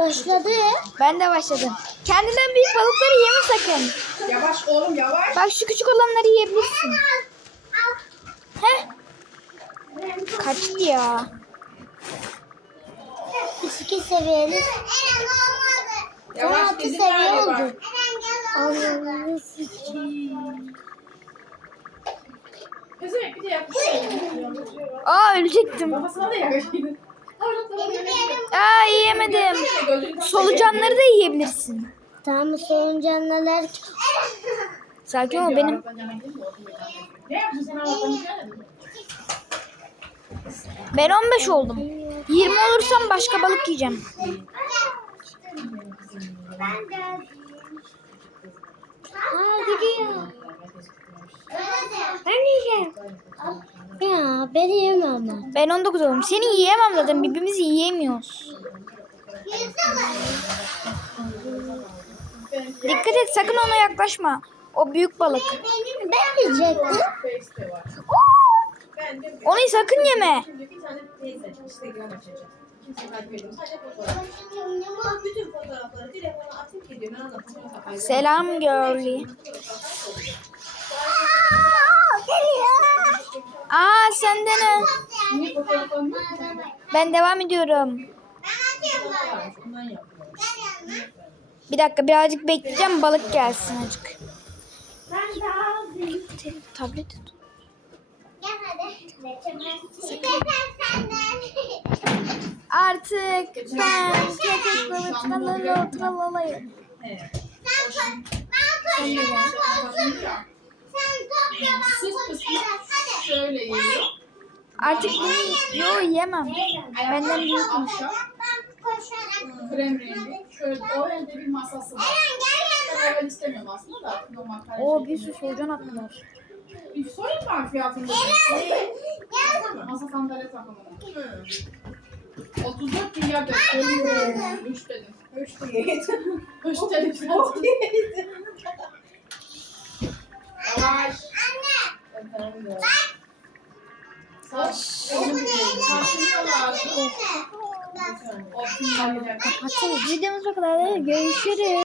Başladı. Ya. Ben de başladım. Kendinden büyük balıkları yeme sakın. Yavaş oğlum yavaş. Bak şu küçük olanları yiyebilirsin. He? Kaçtı iyi. ya. Evet. Eren, yavaş İki seviyeli. Sen altı seviye oldun. Allah'ım Aa ölecektim. Babasına da yakışıyor. Aa yemedim. Solucanları da yiyebilirsin. Tamam solucan neler ki? Sakin ol benim. Ben 15 de oldum. De 20 de olursam de başka de balık de yiyeceğim. De yiyeceğim. Ben geldim. gidiyor. Ben de yiyeceğim. Ya ben yiyemem ama. Ben 19 oldum. Seni yiyemem dedim. Birbirimizi yiyemiyoruz. Dikkat et sakın ona yaklaşma. O büyük balık. Ben yiyecektim. Onu sakın yeme. Selam Görli. Aa sende ne? Ben devam ediyorum. Bir dakika birazcık bekleyeceğim balık gelsin acık. Tablet tut. Artık ben çocuk balıklarını ortadan alayım. Sen koş, ben Artık hey, ben yiyemem. Benden büyük krem rengi. Şöyle o renkte bir masası var. Eren gel, gel. Ben istemiyorum aslında da. Oo şey bir sürü solucan attılar. Bir sorun var fiyatında. Eren. Bir... Masa sandalye takımına. Evet. 34 milyar dedim. 3 dedim. 3 dedim. 3 dedim. 3 dedim. 3, <4 gülüyor> 3 dedim. Ağaç. Anne. Efendim. Evet. Bak. Hoş. Bu neyle ben anlatayım mı? 같은 믿음 속 나를 열시를